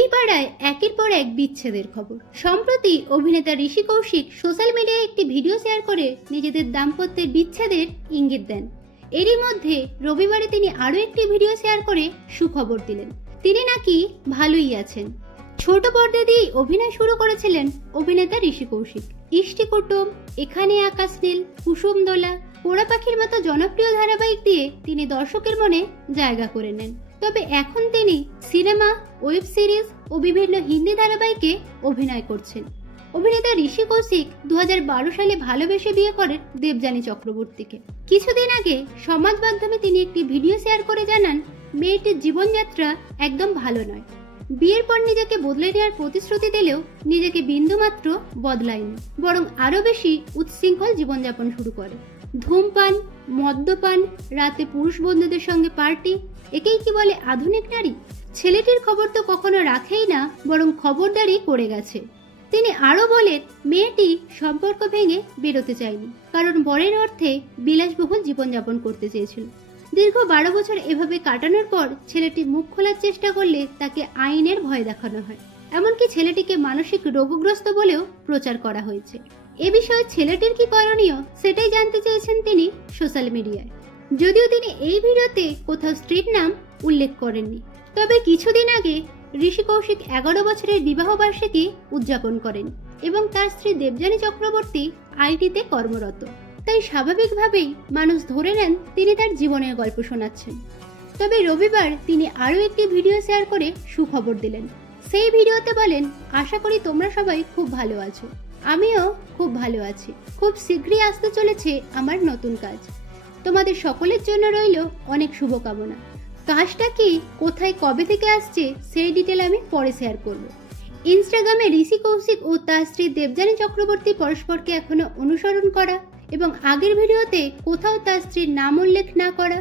টেলিপাড়ায় একের পর এক বিচ্ছেদের খবর। সম্প্রতি অভিনেতা ঋষি কৌশিক সোশ্যাল মিডিয়ায় একটি ভিডিও শেয়ার করে নিজেদের দাম্পত্যের বিচ্ছেদের ইঙ্গিত দেন। এরই মধ্যে রবিবারে তিনি আরও একটি ভিডিও শেয়ার করে সুখবর দিলেন। তিনি নাকি ভালোই আছেন। ছোট পর্দা দিয়ে অভিনয় শুরু করেছিলেন অভিনেতা ঋষি কৌশিক। ইষ্টি কুটুম, এখানে আকাশ নীল, কুসুম দোলা, পোড়া পাখির মতো জনপ্রিয় ধারাবাহিক দিয়ে তিনি দর্শকের মনে জায়গা করে নেন। তবে এখন তিনি সিনেমা, ওয়েব সিরিজ ও বিভিন্ন হিন্দি ধারাবাহিকে অভিনয় করছেন। অভিনেতা ঋষি কৌশিক 2012 সালে ভালোবেসে বিয়ে করেন দেবযানী চক্রবর্তীকে। কিছুদিন আগে সমাজ মাধ্যমে তিনি একটি ভিডিও শেয়ার করে জানান, মেয়েটির জীবনযাত্রা একদম ভালো নয়। বিয়ের পর নিজেকে বদলে নেওয়ার প্রতিশ্রুতি দিলেও নিজেকে বিন্দুমাত্র বদলায়নি, বরং আরো বেশি উচ্ছৃঙ্খল জীবনযাপন শুরু করে। ধূমপান, মদ্যপান, রাতে পুরুষ বন্ধুদের সঙ্গে পার্টি, একেই কি বলে আধুনিক নারী? ছেলেটির খবর তো কখনো রাখেই না, বরং খবরদারি করে গেছে। তিনি আরো বলেন, মেয়েটি সম্পর্ক ভেঙে বেরোতে চায়নি, কারণ বরের অর্থে বিলাসবহুল জীবনযাপন করতে চেয়েছিল। দীর্ঘ 12 বছর এভাবে কাটানোর পর ছেলেটি মুখ খোলার চেষ্টা করলে তাকে আইনের ভয় দেখানো হয়। এমনকি ছেলেটিকে মানসিক রোগগ্রস্ত বলেও প্রচার করা হয়েছে। এ বিষয়ে ছেলেটির কি করণীয় সেটাই জানতে চেয়েছেন তিনি সোশ্যাল মিডিয়ায়। যদিও তিনি এই ভিডিওতে কোথাও স্ত্রীর নাম উল্লেখ করেননি। তবে কিছুদিন আগে ঋষি কৌশিক 11 বছরের বিবাহ বার্ষিকী উদযাপন করেন এবং তার স্ত্রী দেবযানী চক্রবর্তী আইটিতে কর্মরত। তাই স্বাভাবিকভাবেই মানুষ ধরে নেন তিনি তার জীবনের গল্প শোনাচ্ছেন। তবে রবিবার তিনি আরও একটি ভিডিও শেয়ার করে সুখবর দিলেন। সেই ভিডিওতে বলেন, আশা করি তোমরা সবাই খুব ভালো আছো। আমিও খুব ভালো আছি। খুব শীঘ্রই আসতে চলেছে আমার নতুন কাজ। তোমাদের সকলের জন্য রইল অনেক শুভকামনা। কাজটা কি, কোথায়, কবে থেকে আসছে সেই ডিটেল আমি পরে শেয়ার করব। ইনস্টাগ্রামে ঋষি কৌশিক ও তার স্ত্রী দেবযানী চক্রবর্তী পরস্পরকে এখনো অনুসরণ করা এবং আগের ভিডিওতে কোথাও তার স্ত্রীর নাম উল্লেখ না করা।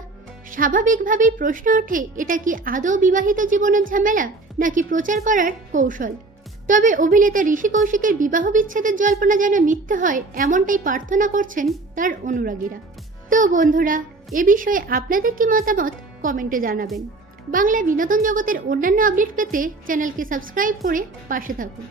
স্বাভাবিকভাবেই প্রশ্ন ওঠে, এটা কি আদৌ বিবাহিত জীবনের ঝামেলা নাকি প্রচার করার কৌশল? তবে অভিনেতা ঋষি কৌশিকের বিবাহ বিচ্ছেদের জল্পনা যেন মিথ্যে হয়, এমনটাই প্রার্থনা করছেন তার অনুরাগীরা। তো বন্ধুরা, এ বিষয়ে আপনাদের কি মতামত কমেন্টে জানাবেন। বাংলা বিনোদন জগতের অন্যান্য আপডেট পেতে চ্যানেলকে সাবস্ক্রাইব করে পাশে থাকুন।